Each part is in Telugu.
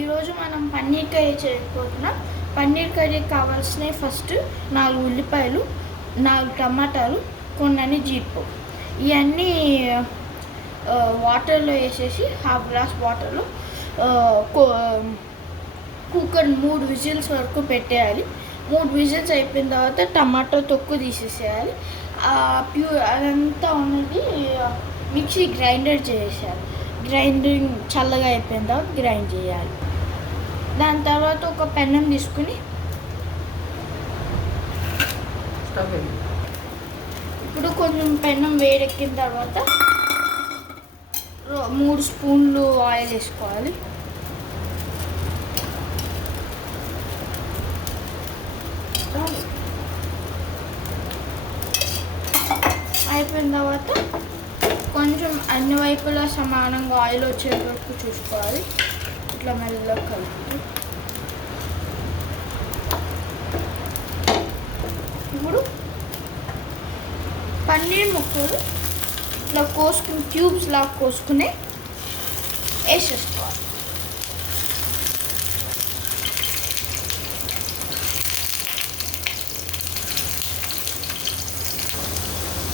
ఈరోజు మనం పన్నీర్ కర్రీ చేయకపోతున్నాం. పన్నీర్ కర్రీకి కావాల్సినవి ఫస్ట్ 4 ఉల్లిపాయలు, 4 టమాటాలు, కొన్ని జీడిపప్పు. ఇవన్నీ వాటర్లో వేసేసి హాఫ్ గ్లాస్ వాటర్లో కుక్కర్ 3 విజిల్స్ వరకు పెట్టేయాలి. 3 విజిల్స్ అయిపోయిన తర్వాత టమాటో తొక్కు తీసేసేయాలి. అదంతా ఉన్నది మిక్సీ గ్రైండర్ చేసేయాలి. గ్రైండింగ్ చల్లగా అయిపోయిన తర్వాత గ్రైండ్ చేయాలి. దాని తర్వాత ఒక పెన్నం తీసుకుని ఇప్పుడు కొంచెం పెన్నం వేడెక్కిన తర్వాత 3 స్పూన్లు ఆయిల్ వేసుకోవాలి. అయిపోయిన తర్వాత కొంచెం అన్ని వైపులా సమానంగా ఆయిల్ వచ్చే వరకు చూసుకోవాలి. ఇట్లా మెల్లగా కలుపుతూ ఇప్పుడు పన్నీర్ ముక్కలు ఇట్లా కోసుకుని క్యూబ్స్ లాగా కోసుకుని వేసేసుకోవాలి.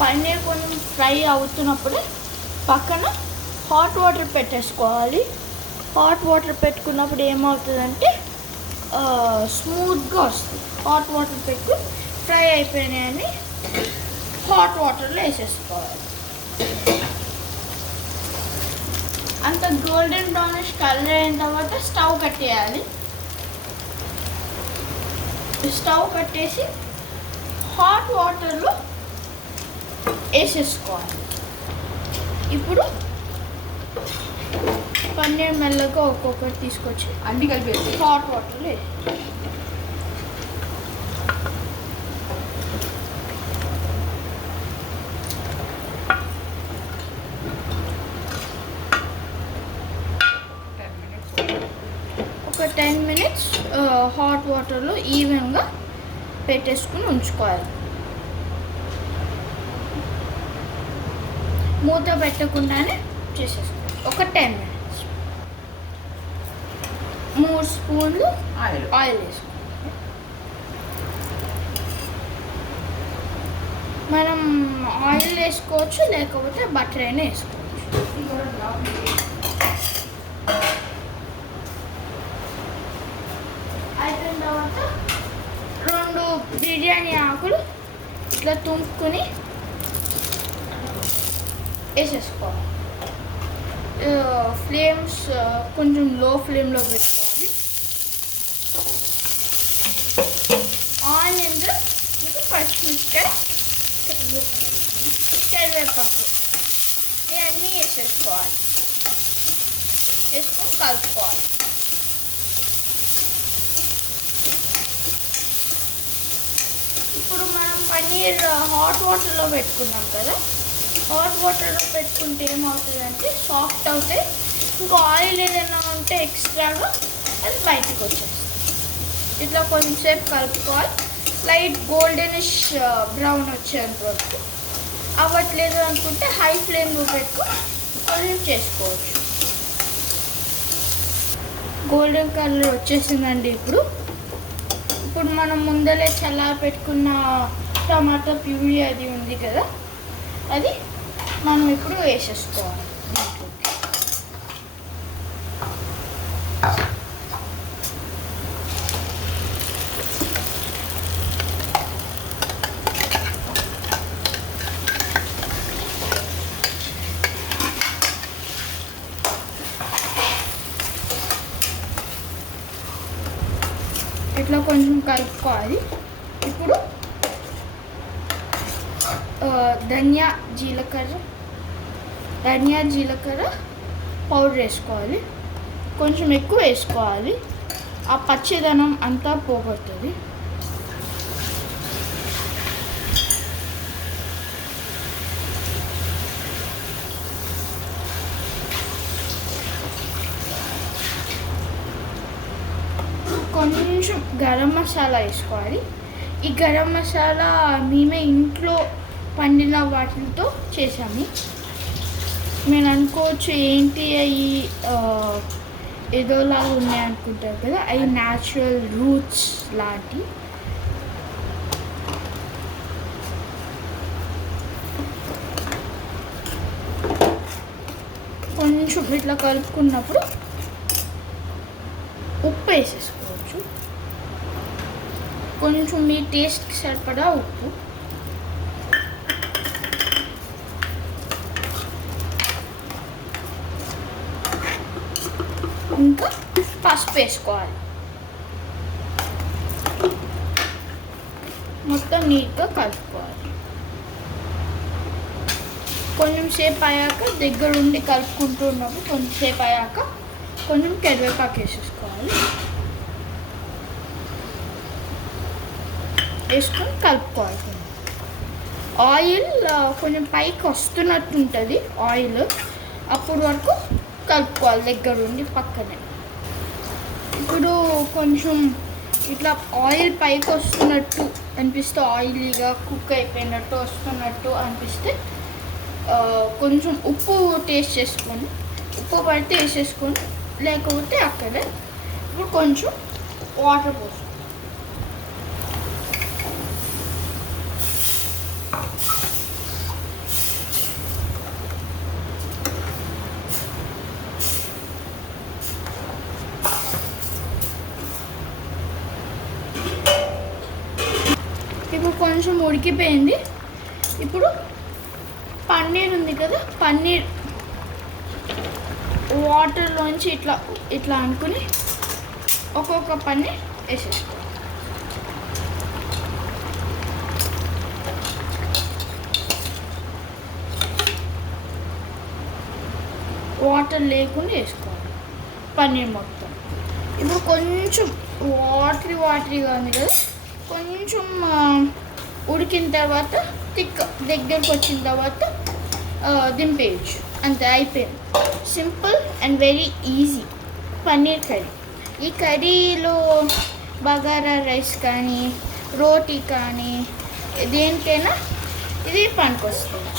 పన్నీర్ కొంచెం ఫ్రై అవుతున్నప్పుడే పక్కన హాట్ వాటర్ పెట్టేసుకోవాలి. హాట్ వాటర్ పెట్టుకున్నప్పుడు ఏమవుతుందంటే స్మూత్గా వస్తుంది. హాట్ వాటర్ పెట్టుకుని ఫ్రై అయిపోయినాయని హాట్ వాటర్లో వేసేసుకోవాలి. అంత గోల్డెన్ బ్రౌనిష్ కలర్ అయిన తర్వాత స్టవ్ కట్టేయాలి. స్టవ్ కట్టేసి హాట్ వాటర్లో వేసేసుకోవాలి. ఇప్పుడు పన్నీర్ మెల్లగా ఒక్కొక్కటి తీసుకొచ్చి అన్ని కలిపి హాట్ వాటర్లో ఒక 10 minutes హాట్ వాటర్లో ఈవెన్గా పెట్టేసుకుని ఉంచుకోవాలి. మూత పెట్టకుండానే చేసేసుకోవాలి. ఒక 10 minutes 3 స్పూన్లు ఆయిల్ వేసుకోవాలి. మనం ఆయిల్ వేసుకోవచ్చు, లేకపోతే బటర్ అయినా వేసుకోవచ్చు. అయిపోయిన తర్వాత 2 బిర్యానీ ఆకులు ఇట్లా తుంపుకొని వేసేసుకోవాలి. ఫ్లేమ్స్ కొంచెం లో ఫ్లేమ్లో పెట్టుకోవాలి. ఆనియన్స్ ఇంకా పచ్చిమిరపకాయ, కరివేపాకు ఇవన్నీ వేసేసుకోవాలి. వేసుకొని కలుపుకోవాలి. ఇప్పుడు మనం పన్నీర్ హాట్ వాటర్లో పెట్టుకున్నాం కదా, హాట్ వాటర్లో పెట్టుకుంటే ఏమవుతుందంటే సాఫ్ట్ అవుతాయి. ఇంకా ఆయిల్ ఏదైనా ఉంటే ఎక్స్ట్రాగా అది బయటకు వచ్చేస్తుంది. ఇట్లా కొంచెంసేపు కలుపుకోవాలి. లైట్ గోల్డెనిష్ బ్రౌన్ వచ్చేంత వరకు. అవ్వట్లేదు అనుకుంటే హై ఫ్లేమ్లో పెట్టుకొని కొంచెం చేసుకోవచ్చు. గోల్డెన్ కలర్ వచ్చేసిందండి. ఇప్పుడు మనం ముందలే చల్లారి పెట్టుకున్న టమాటో ప్యూరీ అది ఉంది కదా, అది మనం ఇప్పుడు వేసేసుకోవాలి. ఇట్లా కొంచెం కలుపుకోవాలి. ఇప్పుడు ధనియా జీలకర్ర పౌడర్ వేసుకోవాలి. కొంచెం ఎక్కువ వేసుకోవాలి. ఆ పచ్చిదనం అంతా పోగొడుతుంది. కొంచెం గరం మసాలా వేసుకోవాలి. ఈ గరం మసాలా మేమే ఇంట్లో పండిన వాటితో చేసాము. మీరు అనుకోవచ్చు ఏంటి అవి ఏదోలాగా ఉన్నాయి అనుకుంటారు కదా, అవి న్యాచురల్ రూట్స్ లాంటి. కొంచెం ఇట్లా కలుపుకున్నప్పుడు ఉప్పు వేసేసుకోవచ్చు, కొంచెం మీ టేస్ట్కి సరిపడా ఉప్పు, ఇంకా పసుపు వేసుకోవాలి. మొత్తం నీట్గా కలుపుకోవాలి. కొంచెం సేపు అయ్యాక దగ్గరుండి కలుపుకుంటూ ఉన్నప్పుడు కొంచెం సేపు అయ్యాక కొంచెం కరివేపాకు వేసేసుకోవాలి. వేసుకొని కలుపుకోవాలి. ఆయిల్ కొంచెం పైకి వస్తున్నట్టు ఉంటుంది ఆయిల్, అప్పుడు వరకు కలుపుకోవాలి దగ్గరుండి పక్కనే. ఇప్పుడు కొంచెం ఇట్లా ఆయిల్ పైకి వస్తున్నట్టు అనిపిస్తే, ఆయిలీగా కుక్ అయిపోయినట్టు వస్తున్నట్టు అనిపిస్తే కొంచెం ఉప్పు టేస్ట్ చేసుకొని, ఉప్పు పడితే వేసేసుకొని, లేకపోతే అక్కడే. ఇప్పుడు కొంచెం వాటర్ పోసుకో. ఇప్పుడు కొంచెం ఉడికిపోయింది. ఇప్పుడు పన్నీర్ ఉంది కదా, పన్నీర్ వాటర్లోంచి ఇట్లా ఇట్లా అనుకుని ఒక్కొక్క పన్నీర్ వేసేసుకో. వాటర్ లేకుండా వేసుకోవాలి పన్నీర్ మొత్తం. ఇప్పుడు కొంచెం వాటరీగా ఉంది కదా, కొంచెం ఉడికిన తర్వాత దగ్గరకు వచ్చిన తర్వాత దింపేయచ్చు. అంతే, అయిపోయింది. Simple and very easy paneer curry. ఈ కర్రీలో బగారా రైస్ కానీ, రోటీ కానీ, దేనికైనా ఇది పనికొస్తుంది.